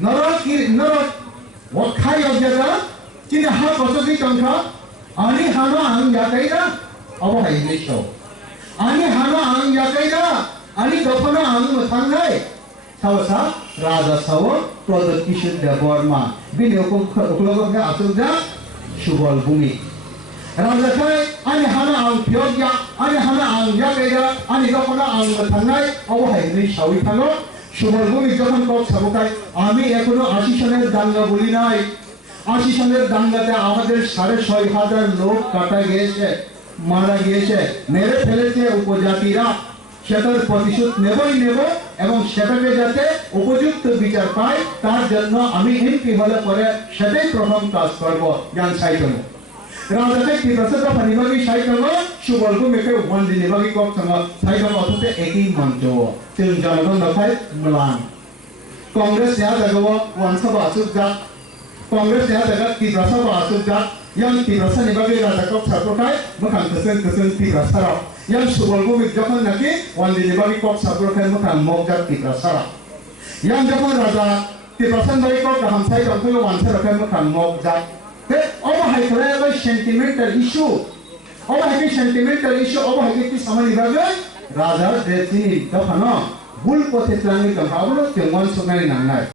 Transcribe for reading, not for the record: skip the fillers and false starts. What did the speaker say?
Norok wakai objeka cini hak kosoki tongka ani hano ang yakaida awo hai nisho ani hano ang yakaida ani dopana ang mathangai sawasa raja sawo product kishur deborma bini uklogo ga asugja subal bumi raja kai ani hano ang pyogya ani hano ang yakaida ani dopana ang mathangai awo hai nisho ithango সুবলভূমি যখন cock সাবকায় আমি এখনো ৮০ সনের দাঙ্গা বলি নাই ৮০ সনের দাঙ্গাতে আমাদের ৬৫০০ লোক কাটা গিয়েছে মারা গিয়েছে মেরে ফেলেছে উপজাতিরা সেটার প্রতিশোধ নেবই নেব এবং সেটাকে যাতে উপযুক্ত বিচার পায় তার জন্য আমি এমপি হলে পরে সেটাই প্রথম কাজ করব জ্ঞান সাইতম রাজাকে কি প্রসেস ফানিবাগি সাইতম সুবলভূমিকে ওয়ান্দিনিবাগি কক সাইতম অথতে একই মঞ্চ जों जनगण नखाय मलां कांग्रेस या जगह वंशबा सुजा कांग्रेस या जगह तिब्रासबा सुजा yang tibrasa ni bagi raja kok saprokai makan kesen tibrasa yang subolbumi যখন নাকি ওয়ান্দি ni bagi kok saprokai makan mokjak tibrasa yang যখন raja tibrasa bagi kok daham sai dong ko wansa rakai makan mokjak te oba hai kore sentimental issue oba hai sentimental issue oba hai ki samani bagi রাজার যে তিনি তখন ভুল পথে চালানি তো ভাবলো তেমন সময় নাঙ্গায়